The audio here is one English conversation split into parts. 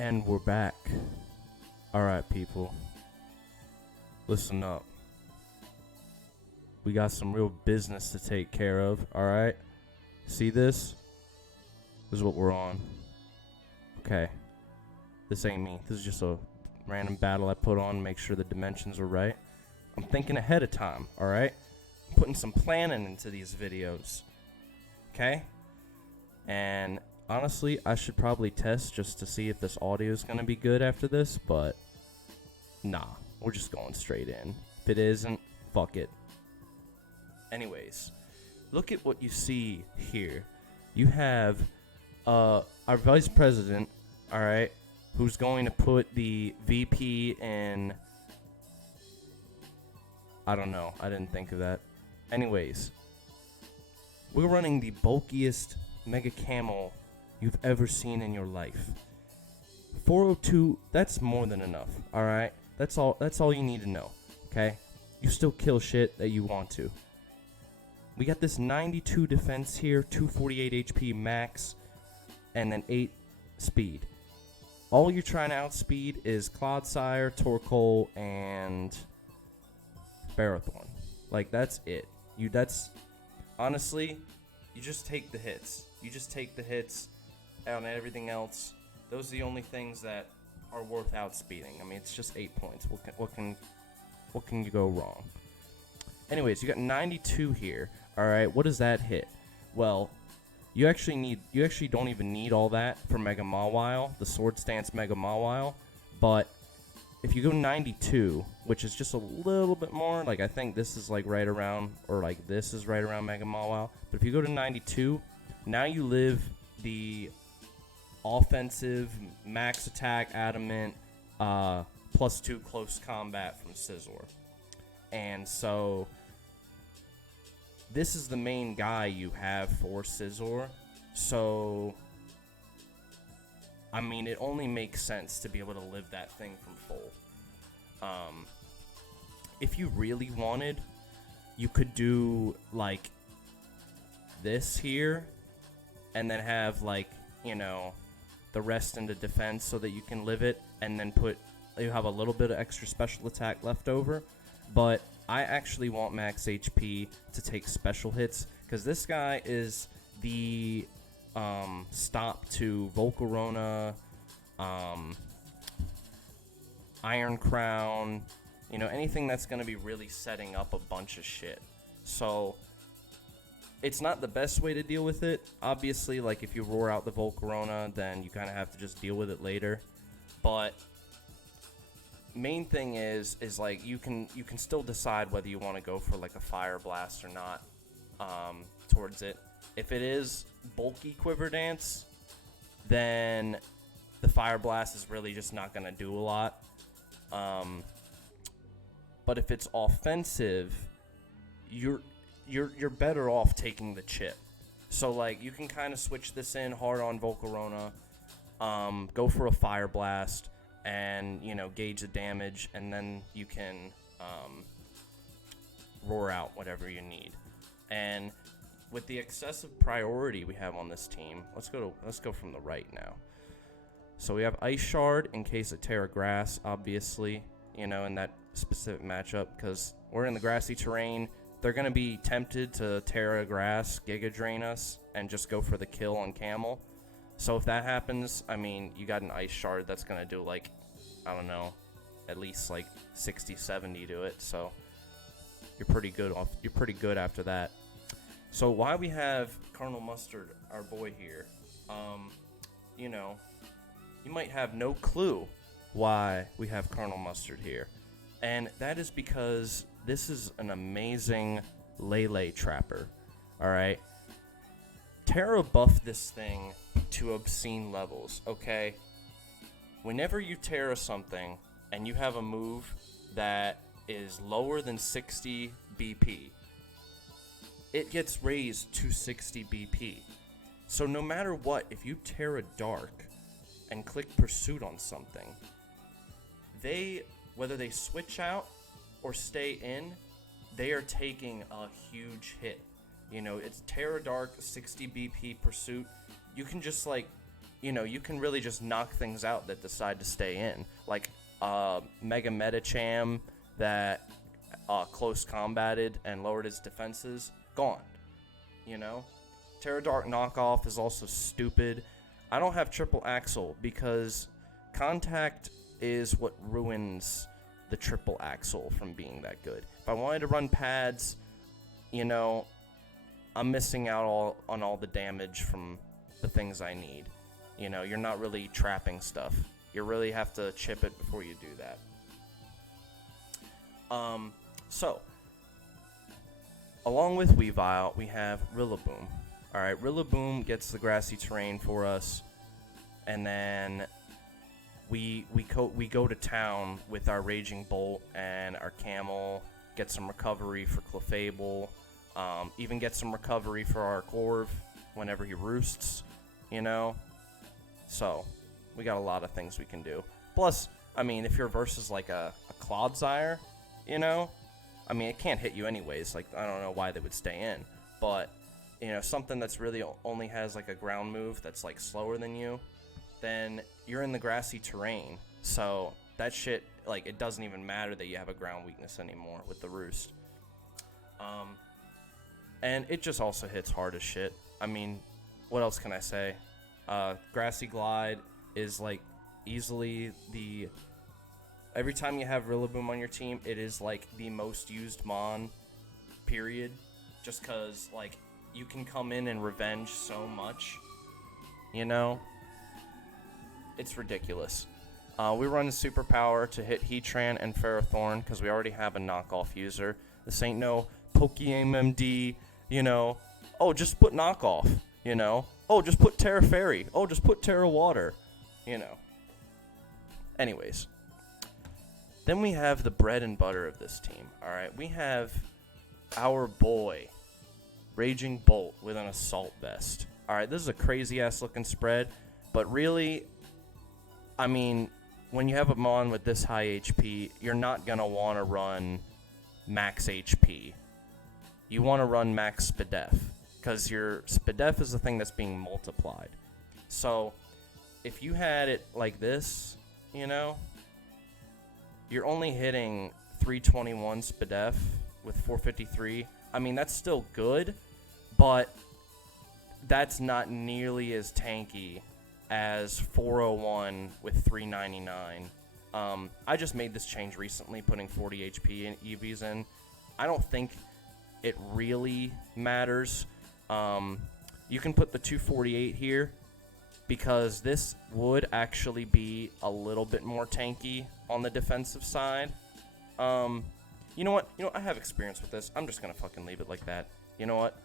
And we're back. Alright, people. Listen up. We got some real business to take care of, alright? See this? This is what we're on. Okay. This ain't me. This is just a random battle I put on to make sure the dimensions are right. I'm thinking ahead of time, alright? I'm putting some planning into these videos. Okay? And honestly, I should probably test just to see if this audio is going to be good after this, but nah, we're just going straight in. If it isn't, fuck it. Anyways, look at what you see here. You have our vice president, alright, who's going to put the VP in... I don't know, I didn't think of that. Anyways, we're running the bulkiest Mega Camel you've ever seen in your life. 402, that's more than enough, alright? That's all you need to know, okay? You still kill shit that you want to. We got this 92 defense here, 248 HP max, and then 8 speed. All you're trying to outspeed is Clodsire, Torkoal, and Barathorn. Like, that's it. Honestly, you just take the hits. You just take the hits on everything else. Those are the only things that are worth outspeeding. I mean, it's just 8 points. What can you go wrong? Anyways, you got 92 here. All right, what does that hit? Well, you actually don't even need all that for Mega Mawile, the Sword Stance Mega Mawile. But if you go 92, which is just a little bit more, like I think this is like right around, or like this is right around Mega Mawile. But if you go to 92, now you live the offensive max attack adamant +2 close combat from Scizor. And so this is the main guy you have for Scizor. So I mean, it only makes sense to be able to live that thing from full. If you really wanted, you could do like this here and then have like, you know, the rest into defense so that you can live it, and then you have a little bit of extra special attack left over. But I actually want max HP to take special hits, because this guy is the stop to Volcarona, Iron Crown, you know, anything that's going to be really setting up a bunch of shit. So it's not the best way to deal with it. Obviously, like, if you roar out the Volcarona, then you kind of have to just deal with it later. But main thing is like you can still decide whether you want to go for like a Fire Blast or not towards it. If it is bulky Quiver Dance, then the Fire Blast is really just not going to do a lot. But if it's offensive, you're better off taking the chip. So like you can kind of switch this in hard on Volcarona, go for a Fire Blast, and you know, gauge the damage, and then you can roar out whatever you need. And with the excessive priority we have on this team, let's go from the right now. So we have Ice Shard in case of Terra Grass, obviously, you know, in that specific matchup, because we're in the grassy terrain. They're going to be tempted to Terra Grass, Giga Drain us, and just go for the kill on Camel. So if that happens, I mean, you got an Ice Shard that's going to do like, I don't know, at least like 60, 70 to it. So you're pretty good after that. So why we have Colonel Mustard, our boy here, you know, you might have no clue why we have Colonel Mustard here. And that is because this is an amazing Lele Trapper, alright? Terra buffed this thing to obscene levels, okay? Whenever you Terra something and you have a move that is lower than 60 BP, it gets raised to 60 BP. So no matter what, if you Terra Dark and click Pursuit on something, whether they switch out or stay in, they are taking a huge hit. You know, it's Terra Dark, 60 BP Pursuit. You can just like you can really just knock things out that decide to stay in. Like Mega Metacham that close combated and lowered its defenses, gone. Terra Dark knockoff is also stupid. I don't have triple axle because contact is what ruins the triple axle from being that good. If I wanted to run pads, I'm missing out on all the damage from the things I need. You're not really trapping stuff. You really have to chip it before you do that. So, along with Weavile, we have Rillaboom. Alright, Rillaboom gets the grassy terrain for us, and then we go to town with our Raging Bolt and our Camel, get some recovery for Clefable, even get some recovery for our Corv whenever he roosts, So, we got a lot of things we can do. Plus, if you're versus like a Clodsire, it can't hit you anyways. Like, I don't know why they would stay in. But, something that's really only has like a ground move that's like slower than you, then you're in the grassy terrain. So, that shit, like, it doesn't even matter that you have a ground weakness anymore with the Roost. And it just also hits hard as shit. What else can I say? Grassy Glide is like easily every time you have Rillaboom on your team, it is like the most used Mon, period. Just cause like you can come in and revenge so much, it's ridiculous. We run a superpower to hit Heatran and Ferrothorn because we already have a knockoff user. This ain't no PokeMMD, oh, just put knockoff, oh, just put Terra Fairy, oh, just put Terra Water, Anyways, then we have the bread and butter of this team, alright? We have our boy, Raging Bolt with an Assault Vest. Alright, this is a crazy-ass looking spread, but really, when you have a Mon with this high HP, you're not going to want to run max HP. You want to run max Spadef, because your Spadef is the thing that's being multiplied. So, if you had it like this, you're only hitting 321 Spadef with 453. That's still good, but that's not nearly as tanky as 401 with 399. I just made this change recently, putting 40 HP in EVs in. I don't think it really matters. You can put the 248 here because this would actually be a little bit more tanky on the defensive side. You know what? I have experience with this. I'm just going to fucking leave it like that. You know what?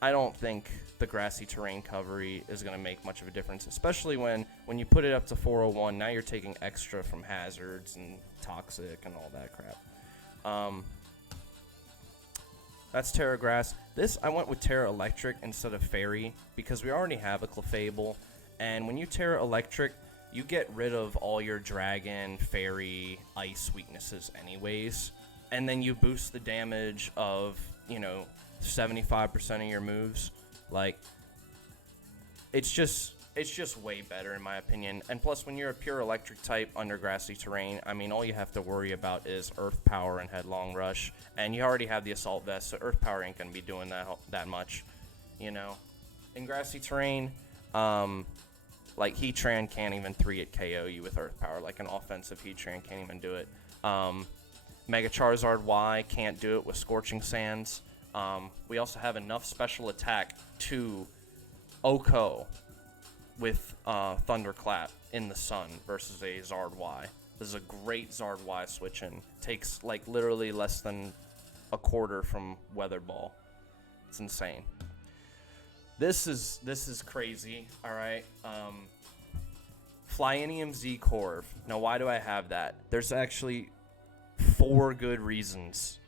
I don't think the grassy terrain coverage is going to make much of a difference, especially when you put it up to 401. Now you're taking extra from hazards and toxic and all that crap. That's Terra Grass. This, I went with Terra Electric instead of Fairy because we already have a Clefable. And when you Terra Electric, you get rid of all your Dragon, Fairy, Ice weaknesses anyways. And then you boost the damage of, 75% of your moves. Like, it's just way better in my opinion. And plus, when you're a pure electric type under grassy terrain, all you have to worry about is Earth Power and Headlong Rush. And you already have the Assault Vest, so Earth Power ain't gonna be doing that much, In grassy terrain, like Heatran can't even 3-hit KO you with Earth Power. Like an offensive Heatran can't even do it. Mega Charizard Y can't do it with Scorching Sands. We also have enough special attack to Oko with Thunderclap in the sun versus a Zard Y. This is a great Zard Y switch in. Takes like literally less than a quarter from Weather Ball. It's insane. This is crazy. All right. Flyinium Z Corv. Now, why do I have that? There's actually 4 good reasons.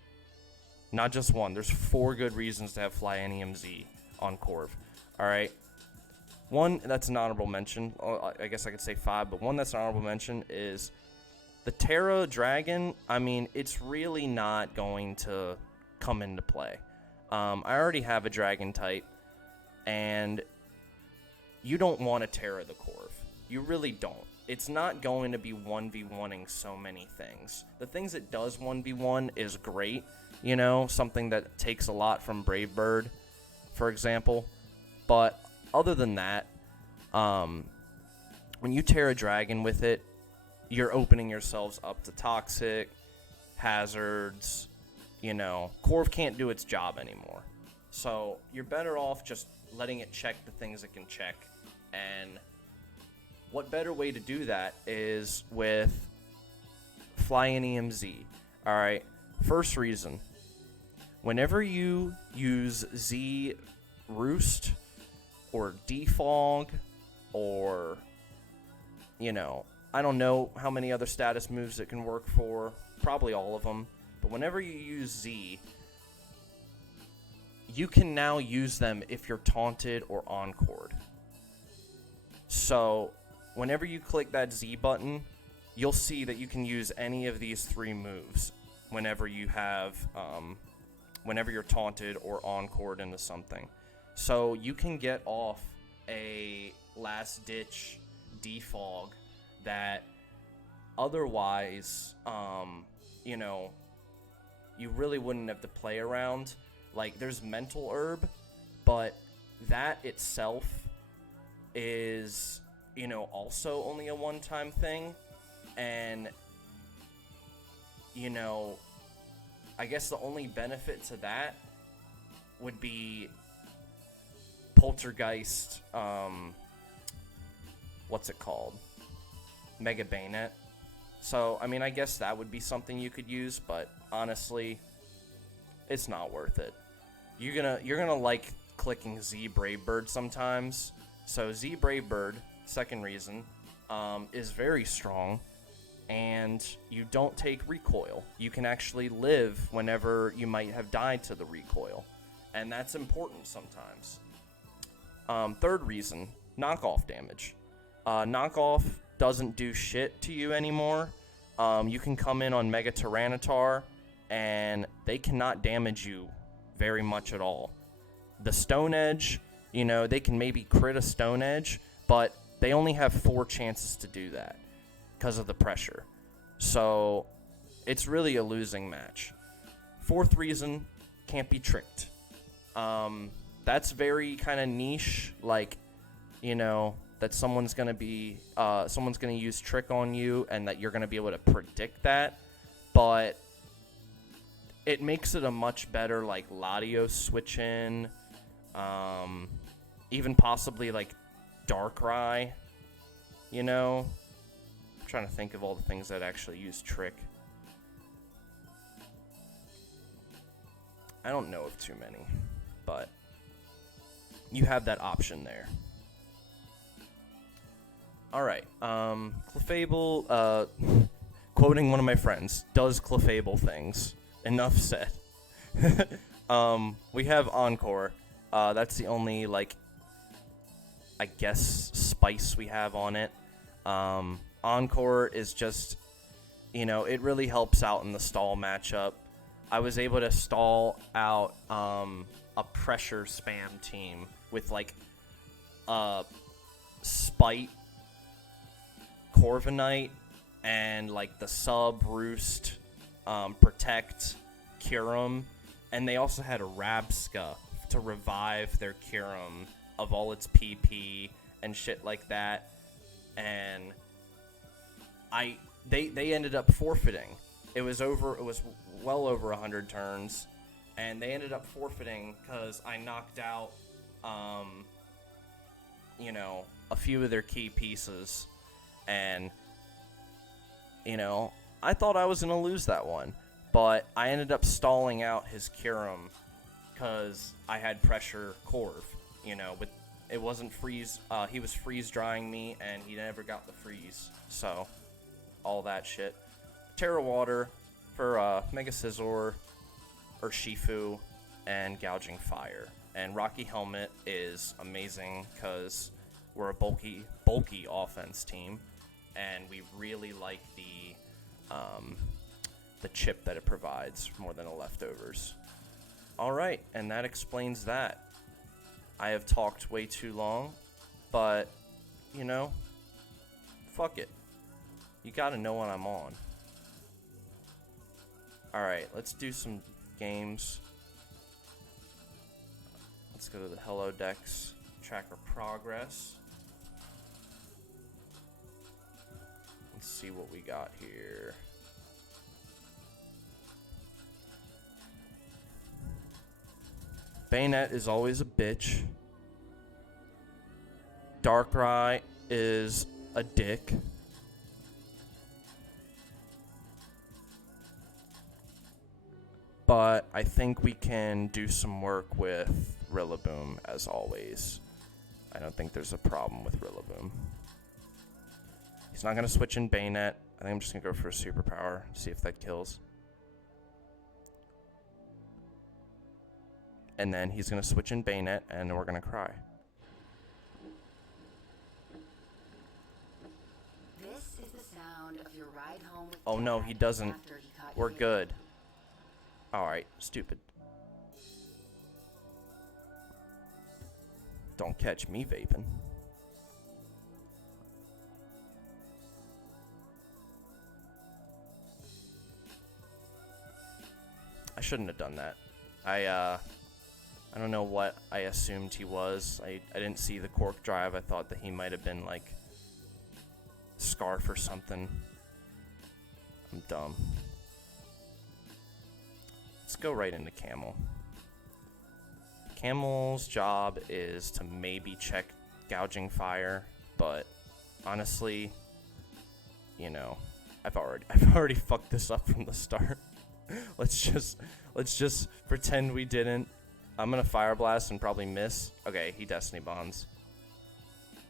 Not just one. There's 4 good reasons to have Flyinium Z on Corv. All right. One that's an honorable mention. I guess I could say 5, but one that's an honorable mention is the Terra Dragon. It's really not going to come into play. I already have a Dragon type, and you don't want to Terra the Corv. You really don't. It's not going to be 1v1ing so many things. The things it does 1v1 is great, you know, something that takes a lot from Brave Bird, for example. But other than that, when you Terra Dragon with it, you're opening yourselves up to Toxic, hazards, you know. Corv can't do its job anymore. So you're better off just letting it check the things it can check. And what better way to do that is with Fly-In EMZ. Alright, first reason. Whenever you use Z Roost or Defog or, you know, I don't know how many other status moves it can work for. Probably all of them. But whenever you use Z, you can now use them if you're taunted or encored. So, whenever you click that Z button, you'll see that you can use any of these 3 moves whenever you have, whenever you're taunted or encored into something. So, you can get off a last-ditch defog that otherwise, you know, you really wouldn't have to play around. Like, there's Mental Herb, but that itself is, you know, also only a one-time thing. And, you know, I guess the only benefit to that would be Poltergeist, what's it called? Mega Bayonet. So, I mean, I guess that would be something you could use, but honestly, it's not worth it. You're gonna like clicking Z Brave Bird sometimes. So Z Brave Bird, second reason, is very strong, and you don't take recoil. You can actually live whenever you might have died to the recoil, and that's important sometimes. Third reason, knockoff damage. Knockoff doesn't do shit to you anymore. You can come in on Mega Tyranitar, and they cannot damage you very much at all. The Stone Edge, you know, they can maybe crit a Stone Edge, but they only have 4 chances to do that because of the pressure. So it's really a losing match. Fourth reason, can't be tricked. That's very kind of niche, like, you know, that someone's gonna use trick on you and that you're gonna be able to predict that, but it makes it a much better, like, Latios switch in, even possibly like Darkrai, you know. I'm trying to think of all the things that actually use trick. I don't know of too many, but you have that option there. Alright, Clefable, quoting one of my friends, does Clefable things. Enough said. We have Encore. That's the only, like, I guess, spice we have on it. Encore is just, you know, it really helps out in the stall matchup. I was able to stall out a pressure spam team with, like, Spite, Corviknight, and, like, the Sub, Roost, Protect, Kyurem, and they also had a Rabsca to revive their Kyurem of all its PP and shit like that, and they ended up forfeiting. It was well over 100 turns, and they ended up forfeiting because I knocked out, you know, a few of their key pieces, and, you know, I thought I was going to lose that one, but I ended up stalling out his Kyurem because I had pressure Corv, you know, but it wasn't freeze, he was freeze drying me, and he never got the freeze, so, all that shit. Terra Water for Mega Scizor, Urshifu, and Gouging Fire. And Rocky Helmet is amazing because we're a bulky offense team, and we really like the chip that it provides more than the leftovers. Alright, and that explains that. I have talked way too long, but, you know, fuck it. You gotta know what I'm on. Alright, let's do some games. Let's go to the Hello Decks, track our progress. Let's see what we got here. Bayonet is always a bitch. Darkrai is a dick. But I think we can do some work with Rillaboom, as always. I don't think there's a problem with Rillaboom. He's not going to switch in Bayonet. I think I'm just going to go for a Superpower, see if that kills. And then he's going to switch in Bayonet, and we're going to cry. This is the sound of your ride home with Oh no, he doesn't. We're good. Alright, stupid. Don't catch me vaping. I shouldn't have done that. I don't know what I assumed he was. I didn't see the Cork Drive. I thought that he might have been like Scarf or something. I'm dumb. Let's go right into Camel. Camel's job is to maybe check Gouging Fire, but honestly, you know, I've already fucked this up from the start. let's just pretend we didn't. I'm gonna Fire Blast and probably miss. Okay, he Destiny Bonds.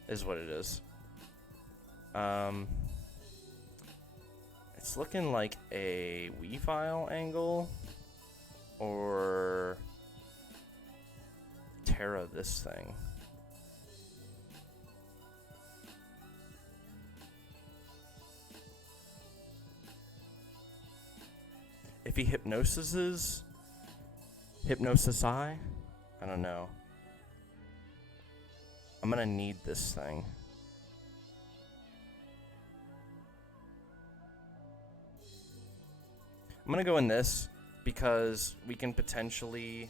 Is what it is. It's looking like a Weavile angle. Or Terra this thing. If he Hypnosis I don't know. I'm gonna need this thing. I'm gonna go in this because we can potentially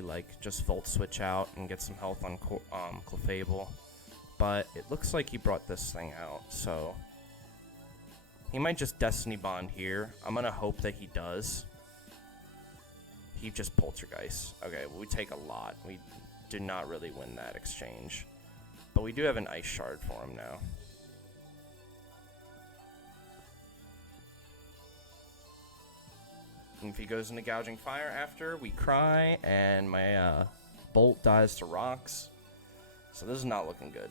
like just Volt Switch out and get some health on Clefable. But it looks like he brought this thing out, so he might just Destiny Bond here. I'm gonna hope that he does. He just Poltergeist. Okay, well, we take a lot. We did not really win that exchange. But we do have an Ice Shard for him now. And if he goes into Gouging Fire after, we cry, and my Bolt dies to rocks. So this is not looking good.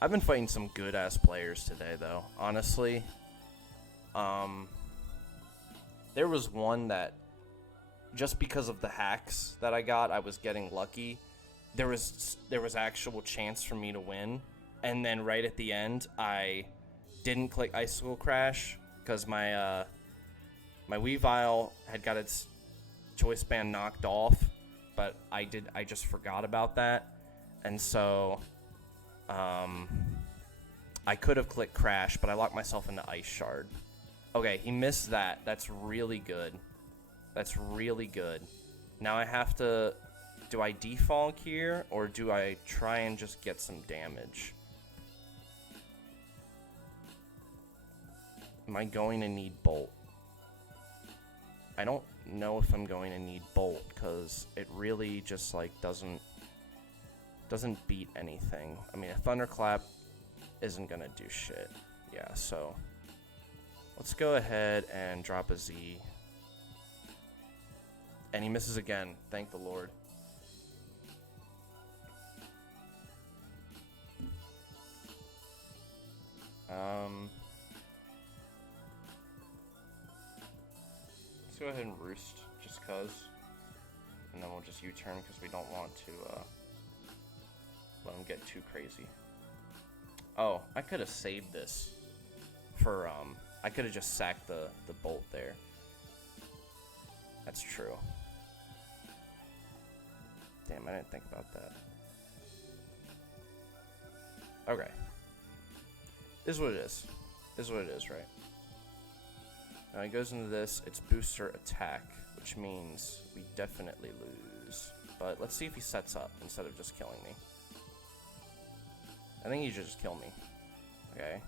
I've been fighting some good-ass players today, though. Honestly. There was one that, just because of the hacks that I got, I was getting lucky. There was actual chance for me to win. And then right at the end, I didn't click Icicle Crash, because my Weavile had got its Choice Band knocked off, but I just forgot about that, and so I could have clicked Crash, but I locked myself into Ice Shard. Okay, he missed that. That's really good. That's really good. Now I have to... Do I defog here, or do I try and just get some damage? Am I going to need Bolt? I don't know if I'm going to need Bolt, because it really just, like, doesn't beat anything. I mean, a Thunderclap isn't going to do shit. Yeah, so let's go ahead and drop a Z. And he misses again. Thank the Lord. Let's go ahead and Roost, just cuz. And then we'll just U-turn because we don't want to let him get too crazy. Oh, I could have saved this for, I could have just sacked the Bolt there. That's true. Damn, I didn't think about that. Okay. This is what it is. This is what it is, right? Now he goes into this, it's booster attack, which means we definitely lose. But let's see if he sets up instead of just killing me. I think he should just kill me. Okay.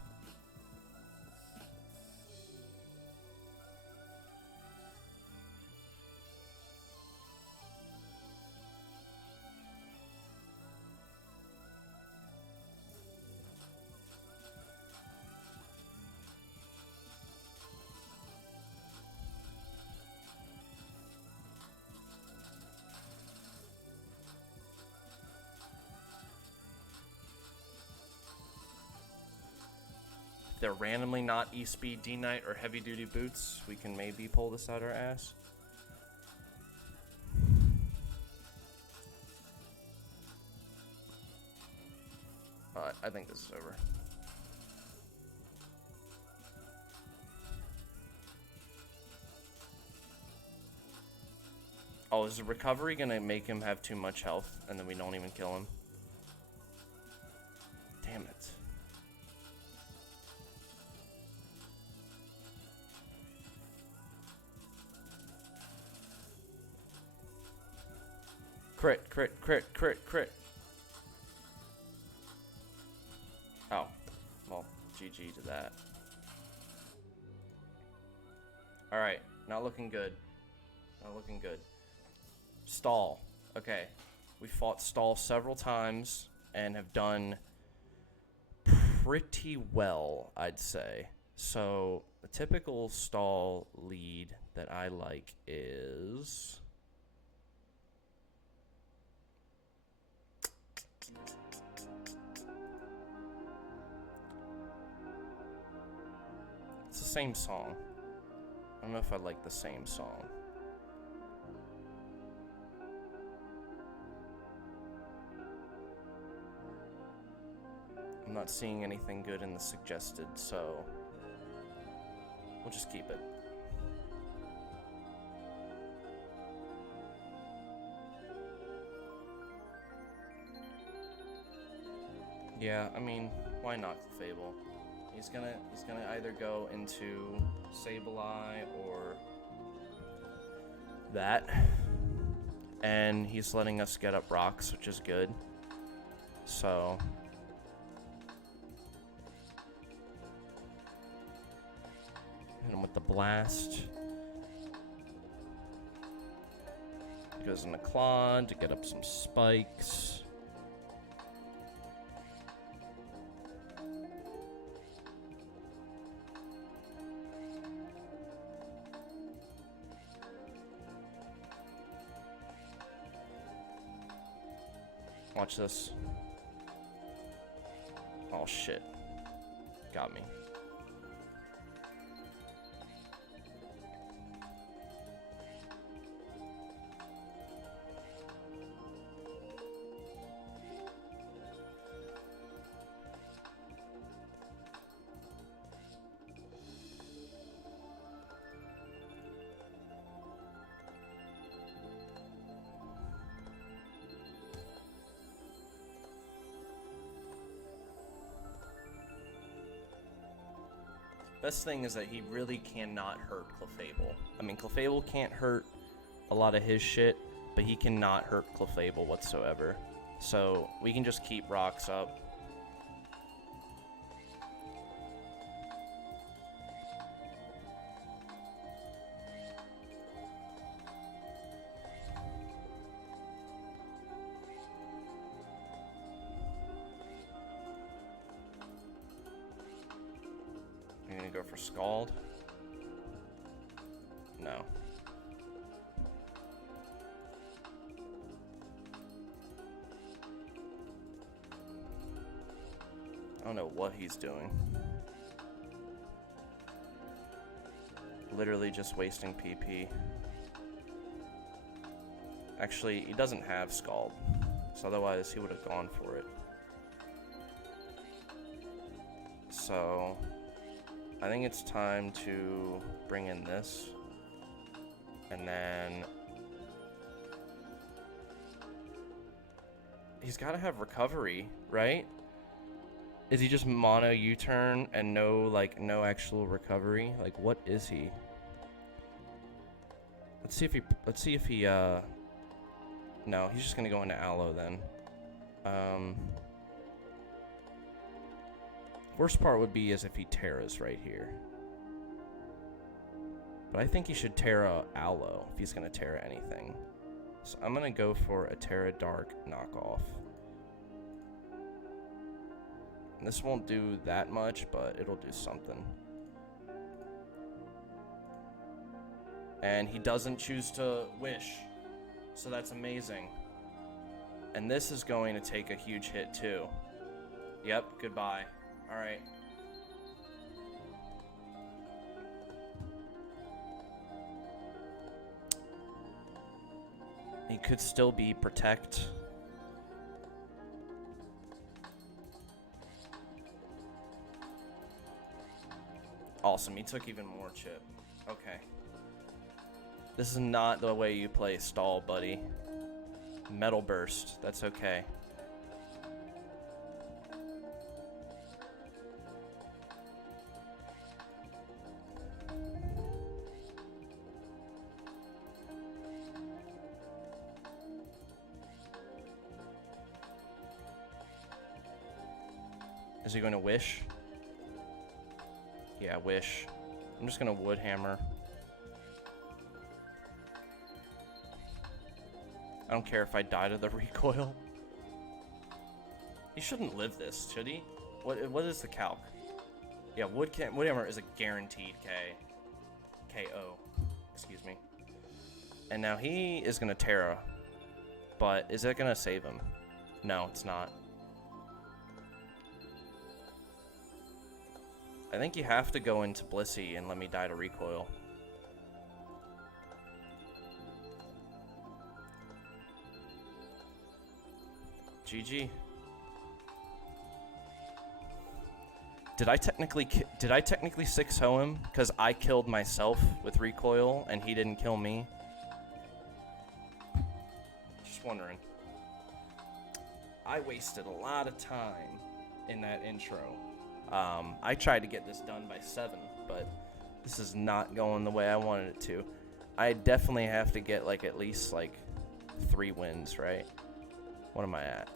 They're randomly not E-Speed, D-Knight, or heavy-duty boots, we can maybe pull this out our ass. I think this is over. Oh, is the recovery gonna make him have too much health, and then we don't even kill him? Damn it. Crit, crit, crit, crit, crit. Oh. Well, GG to that. Alright, not looking good. Not looking good. Stall. Okay. We fought Stall several times and have done pretty well, I'd say. So, the typical Stall lead that I like is... It's the same song. I don't know if I like the same song. I'm not seeing anything good in the suggested, so we'll just keep it. Yeah, I mean, why not Fable? He's gonna either go into Sableye or that, and he's letting us get up rocks, which is good. So hit him with the blast. He goes into Claw to get up some spikes. Watch this. Oh shit. Got me. Best thing is that he really cannot hurt Clefable. I mean, Clefable can't hurt a lot of his shit, but he cannot hurt Clefable whatsoever. So we can just keep rocks up. I'm gonna go for Scald. No. I don't know what he's doing. Literally just wasting PP. Actually, he doesn't have Scald, so otherwise he would have gone for it. So I think it's time to bring in this And then he's got to have recovery, right? Is he just mono U-turn and no actual recovery? Like, what is he? Let's see if he no, he's just gonna go into Aloe then. Worst part would be is if he Terras right here. But I think he should Terra Aloe if he's gonna Terra anything. So I'm gonna go for a Terra Dark knockoff. And this won't do that much, but it'll do something. And he doesn't choose to wish. So that's amazing. And this is going to take a huge hit too. Yep, goodbye. Alright. He could still be Protect. Awesome, he took even more chip. Okay. This is not the way you play stall, buddy. Metal Burst, that's okay. Is he going to wish? Yeah, wish. I'm just going to wood hammer. I don't care if I die to the recoil. He shouldn't live this, should he? What is the calc? Yeah, wood hammer is a guaranteed KO. Excuse me. And now he is gonna Terra, but is it gonna save him? No, it's not. I think you have to go into Blissey and let me die to recoil. GG. Did I technically 6-0 him because I killed myself with recoil and he didn't kill me? Just wondering. I wasted a lot of time in that intro. I tried to get this done by 7, but this is not going the way I wanted it to. I definitely have to get at least 3 wins, right? What am I at?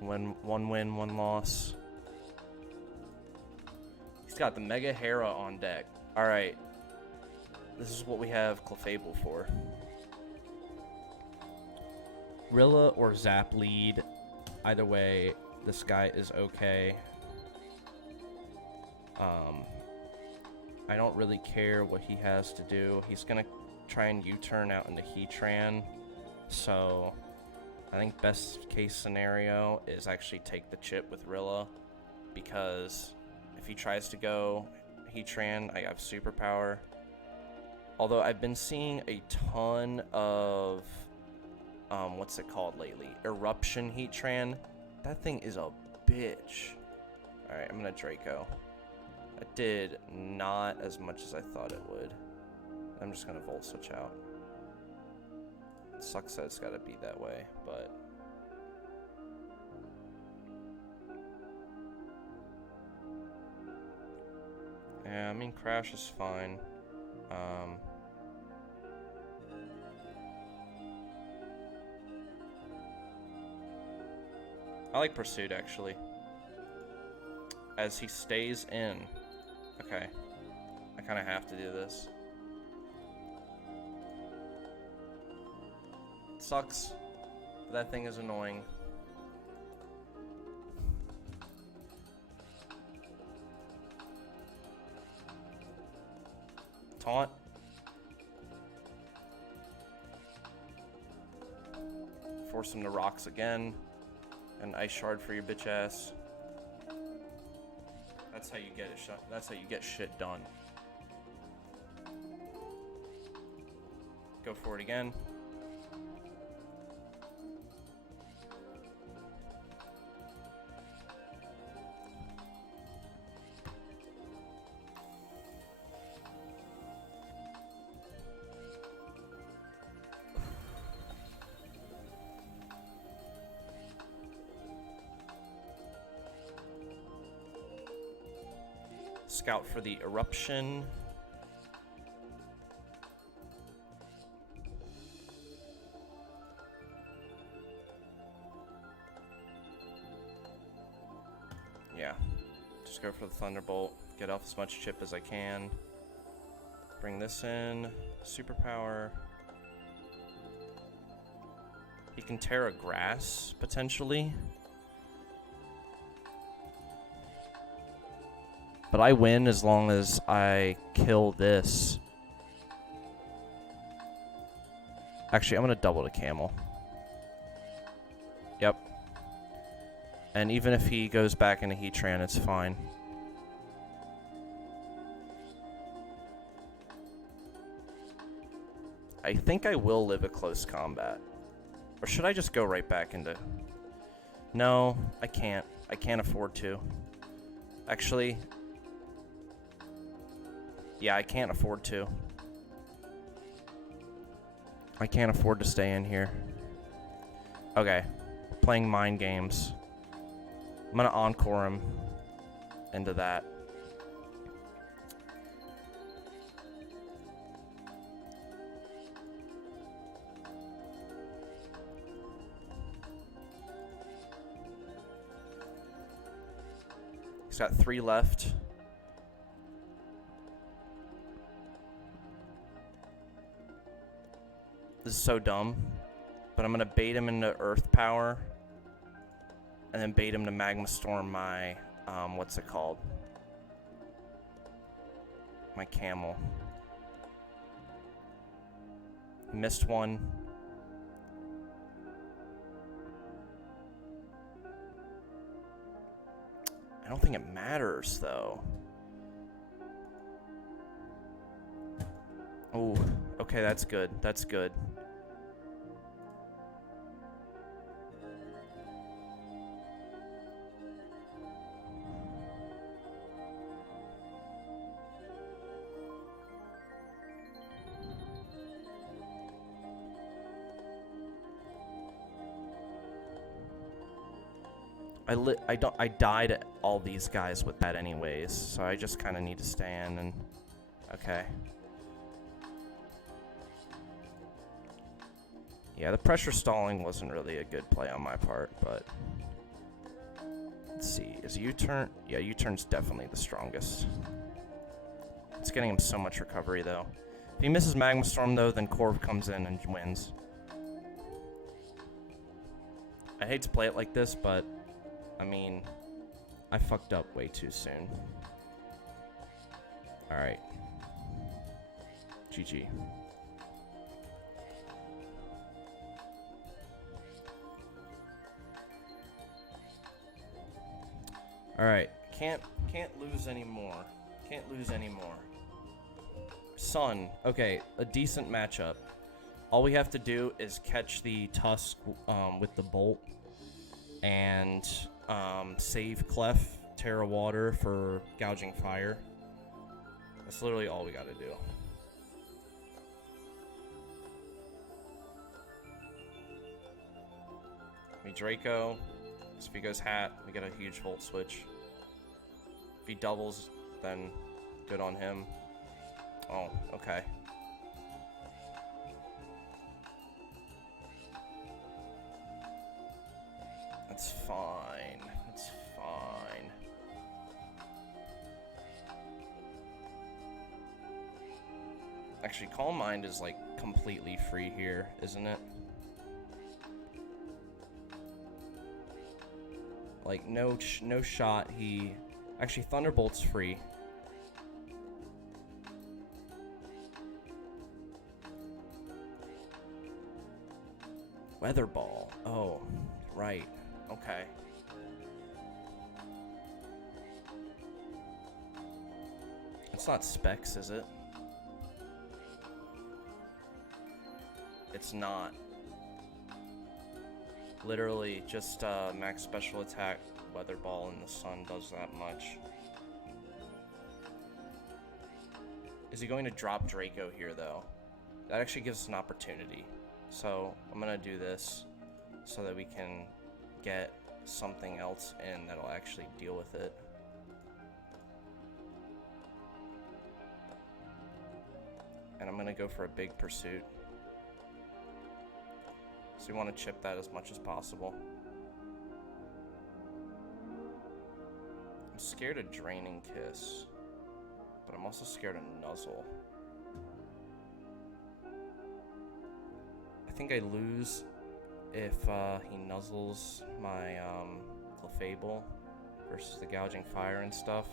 1 win, 1 loss. He's got the Mega Hera on deck. Alright. This is what we have Clefable for. Rilla or Zap lead. Either way, this guy is okay. I don't really care what he has to do. He's gonna try and U-turn out into Heatran. So I think best case scenario is actually take the chip with Rilla, because if he tries to go Heatran, I have superpower. Although I've been seeing a ton of what's it called lately? Eruption Heatran. That thing is a bitch. Alright, I'm gonna Draco. That did not as much as I thought it would. I'm just gonna Volt Switch out. It sucks that it's gotta be that way, but yeah, I mean Crash is fine. I like Pursuit actually. As he stays in. Okay. I kinda have to do this. It sucks. But that thing is annoying. Taunt. Force him to rocks again. An Ice Shard for your bitch ass. That's how you get it. That's how you get shit done. Go for it again. Scout for the eruption. Yeah. Just go for the Thunderbolt. Get off as much chip as I can. Bring this in. Superpower. He can Terra Grass, potentially. But I win as long as I kill this. Actually, I'm going to double to Camel. Yep. And even if he goes back into Heatran, it's fine. I think I will live a close combat. Or should I just go right back into... No, I can't. I can't afford to. Actually... Yeah, I can't afford to. I can't afford to stay in here. Okay. Playing mind games. I'm gonna encore him into that. He's got 3 left. This is so dumb, but I'm gonna bait him into Earth Power, and then bait him to Magma Storm my, what's it called? My Camel. Missed one. I don't think it matters, though. Oh, okay, that's good. That's good. I died at all these guys with that anyways, so I just kind of need to stand and okay. Yeah, the pressure stalling wasn't really a good play on my part, but let's see. Is U-turn? Yeah, U-turn's definitely the strongest. It's getting him so much recovery though. If he misses Magma Storm though, then Corv comes in and wins. I hate to play it like this, but I mean, I fucked up way too soon. Alright. GG. Alright. Can't lose anymore. Can't lose anymore. Sun. Okay, a decent matchup. All we have to do is catch the Tusk with the Bolt and save Clef, Terra Water for Gouging Fire. That's literally all we gotta do. We Draco. So if he goes Hat, we get a huge Volt Switch. If he doubles, then good on him. Oh, okay. That's fine. That's fine. Actually, Calm Mind is like completely free here, isn't it? Like no shot. He actually Thunderbolt's free. Weather Ball. Oh, right. Okay. It's not Specs, is it? It's not. Literally, just max special attack, Weather Ball in the Sun does that much. Is he going to drop Draco here, though? That actually gives us an opportunity. So, I'm going to do this so that we can get something else in that'll actually deal with it. and I'm going to go for a big pursuit. So we want to chip that as much as possible. I'm scared of Draining Kiss, but I'm also scared of Nuzzle. I think I lose if he nuzzles my Clefable versus the Gouging Fire and stuff.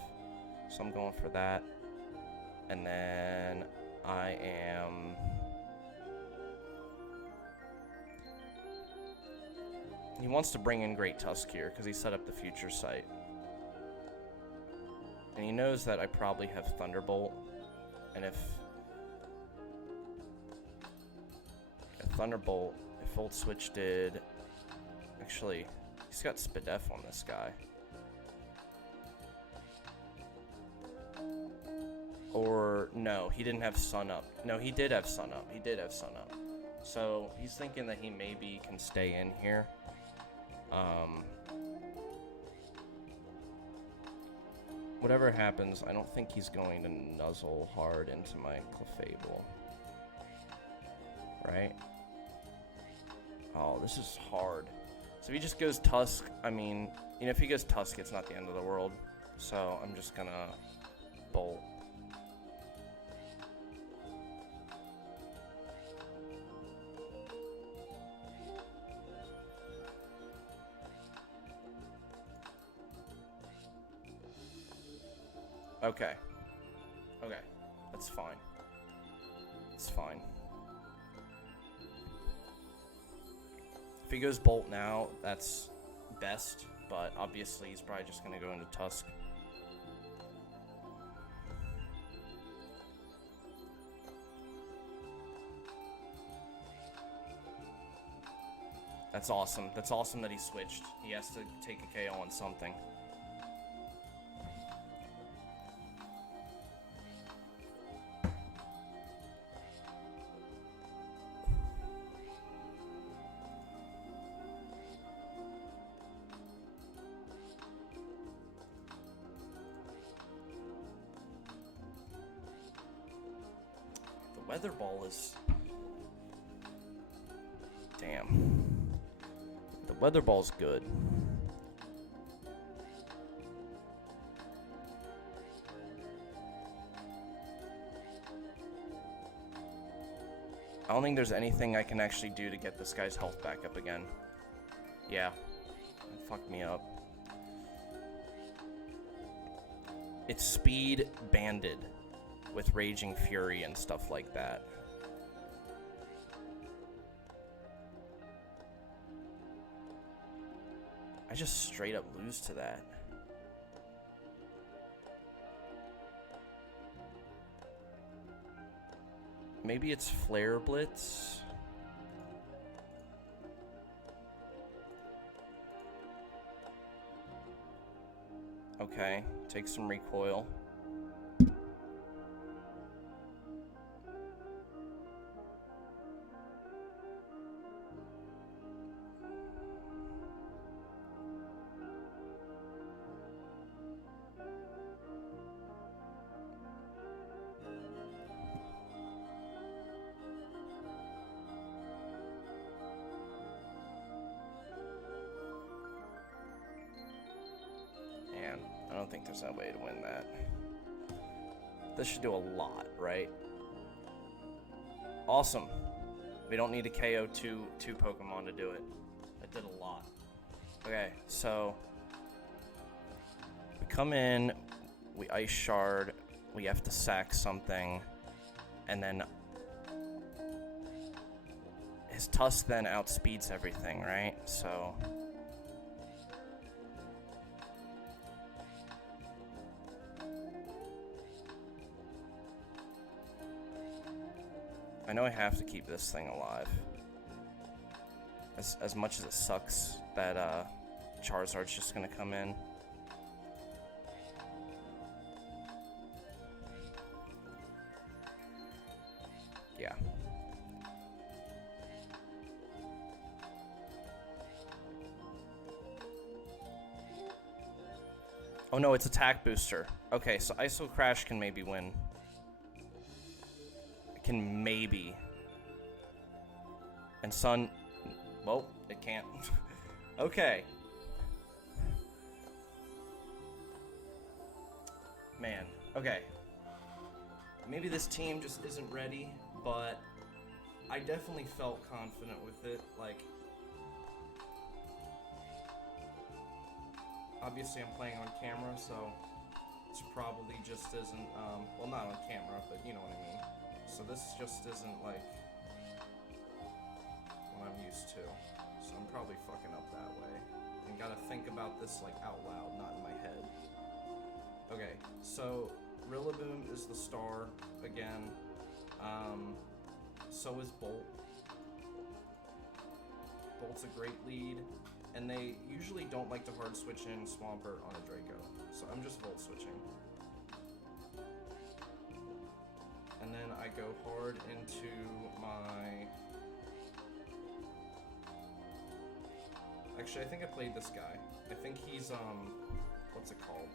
So I'm going for that. And then I am... He wants to bring in Great Tusk here because he set up the future sight. And he knows that I probably have Thunderbolt. And if Thunderbolt, if Volt Switch did... Actually, he's got Spadef on this guy. Or, no, he didn't have Sun Up. No, he did have Sun Up. He did have Sun Up. So, he's thinking that he maybe can stay in here. Whatever happens, I don't think he's going to nuzzle hard into my Clefable. Right? Oh, this is hard. So if he just goes Tusk, I mean, you know, if he goes Tusk, it's not the end of the world. So I'm just gonna Bolt. Okay. Okay. That's fine. It's fine. If he goes Bolt now, that's best, but obviously he's probably just going to go into Tusk. That's awesome. That's awesome that he switched. He has to take a KO on something. Weather Ball is... Damn. The Weather Ball's good. I don't think there's anything I can actually do to get this guy's health back up again. Yeah. That fucked me up. It's speed banded with Raging Fury and stuff like that. I just straight up lose to that. Maybe it's Flare Blitz. Okay, take some recoil. I don't think there's no way to win that. This should do a lot, right? Awesome. We don't need to KO two Pokemon to do it. That did a lot. Okay, so we come in, we Ice Shard, we have to sack something, and then his Tusk then outspeeds everything, right? So I know I have to keep this thing alive. As much as it sucks that Charizard's just gonna come in. Yeah. Oh no, it's attack booster. Okay, so Iso Crash can maybe win. can maybe. And Sun, well, it can't. Okay. Man, okay. Maybe this team just isn't ready, but I definitely felt confident with it. Like, obviously I'm playing on camera, so this probably just isn't, well, not on camera, but you know what I mean. So this just isn't like what I'm used to. So I'm probably fucking up that way. And gotta think about this like out loud, not in my head. Okay, so Rillaboom is the star again. So is Bolt. Bolt's a great lead, and they usually don't like to hard switch in Swampert on a Draco. So I'm just Volt switching. And then I go hard into my... Actually, I think I played this guy. I think he's, what's it called?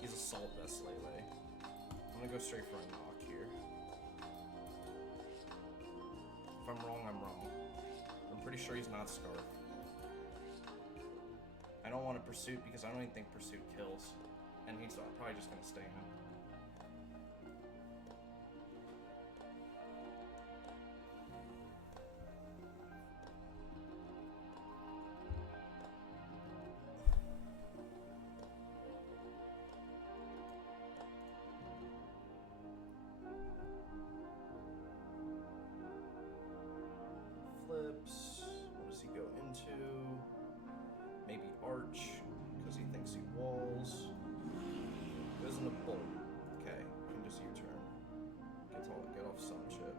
He's Assault Vest Lele. I'm gonna go straight for a knock here. If I'm wrong, I'm wrong. I'm pretty sure he's not Scarf. I don't want to Pursuit because I don't even think Pursuit kills. And he's probably just gonna stay in. Flips. What does he go into? Maybe Arch, because he thinks he walls. Goes into Bolt. Okay, can just U-turn. Get off some shit.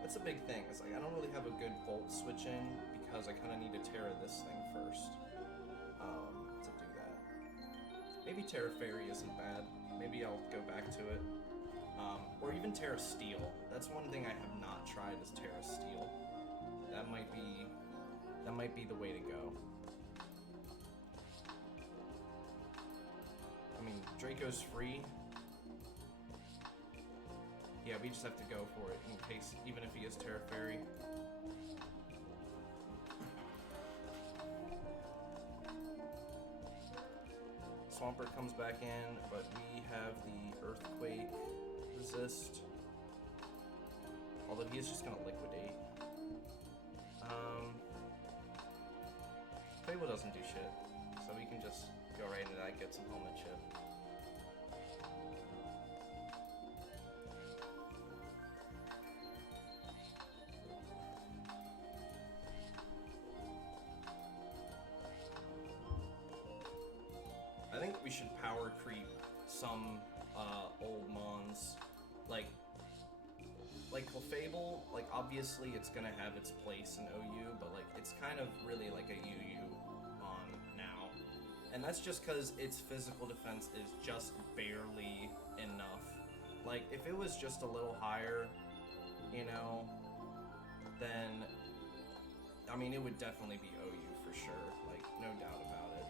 That's a big thing. It's like I don't really have a good Bolt switch in because I kind of need to Terra this thing first to do that. Maybe Terra Fairy isn't bad. Maybe I'll go back to it. Or even Terra Steel. That's one thing I have not tried is Terra Steel. That might be the way to go. I mean, Draco's free. Yeah, we just have to go for it in case, even if he is Terra Fairy. Swampert comes back in, but we have the Earthquake resist. Although he is just gonna liquidate. Fable doesn't do shit, so we can just go right into that, get some helmet chip. I think we should power creep some old mons, like Clefable. Like obviously it's gonna have its place in OU, but like it's kind of really like a UU mon now, and that's just because its physical defense is just barely enough. Like if it was just a little higher, you know, then I mean it would definitely be OU for sure, like no doubt about it.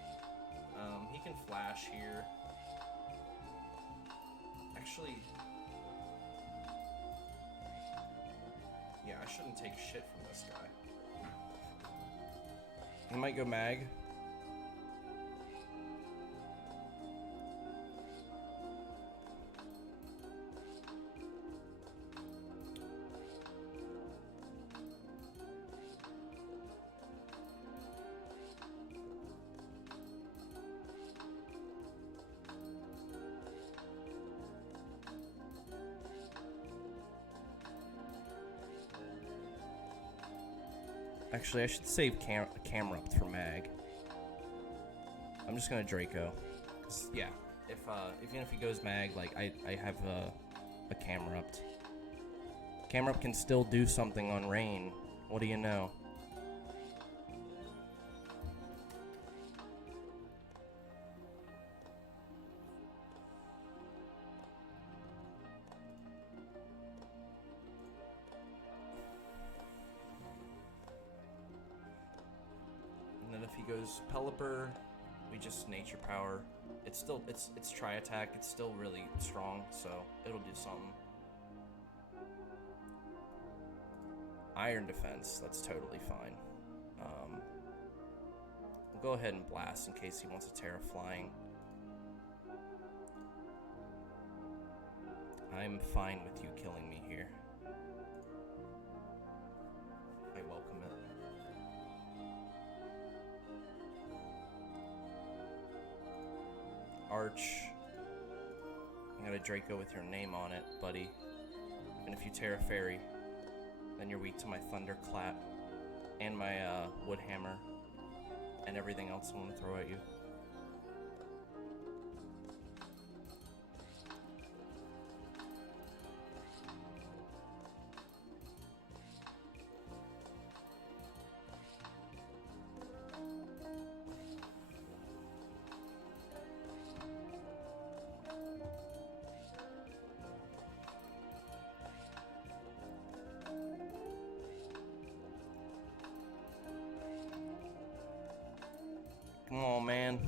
He can flash here. Actually, yeah, I shouldn't take shit from this guy. He might go mag. Actually, I should save camera up for mag. I'm just gonna Draco. 'Cause, yeah, even if he goes mag, like I have a camera up. Camera up can still do something on rain. What do you know? And then if he goes Pelipper, we just Nature Power. it's still it's tri attack. It's still really strong, so it'll do something. Iron defense. That's totally fine. We'll go ahead and blast in case he wants a Terra flying. I'm fine with you killing me here. I welcome it. Arch. I got a Draco with your name on it, buddy. And if you Terra Fairy, then you're weak to my Thunderclap and my Wood Hammer and everything else I want to throw at you. Come on, man.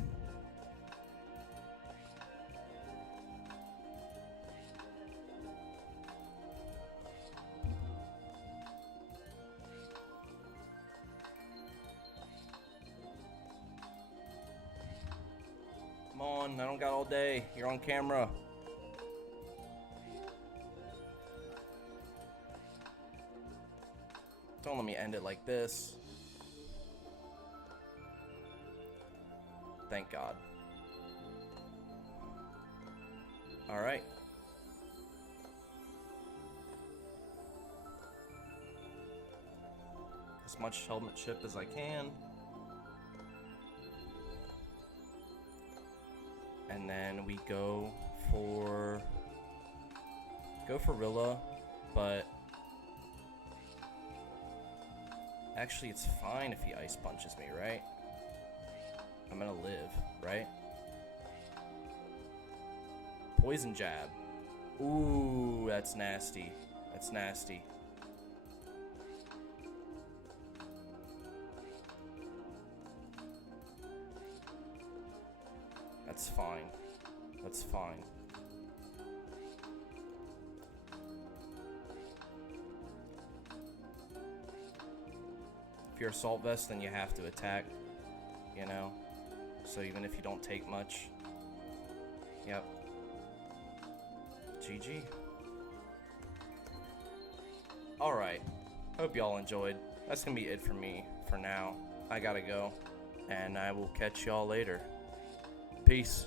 Come on, I don't got all day. You're on camera. Don't let me end it like this. Thank God. Alright. As much helmet chip as I can. And then we go for Rilla, but actually it's fine if he ice punches me, right? I'm gonna live, right? Poison jab. Ooh, that's nasty. That's nasty. That's fine. That's fine. If you're Assault Vest, then you have to attack, you know? So even if you don't take much. Yep. GG. Alright. Hope y'all enjoyed. That's gonna be it for me for now. I gotta go. And I will catch y'all later. Peace.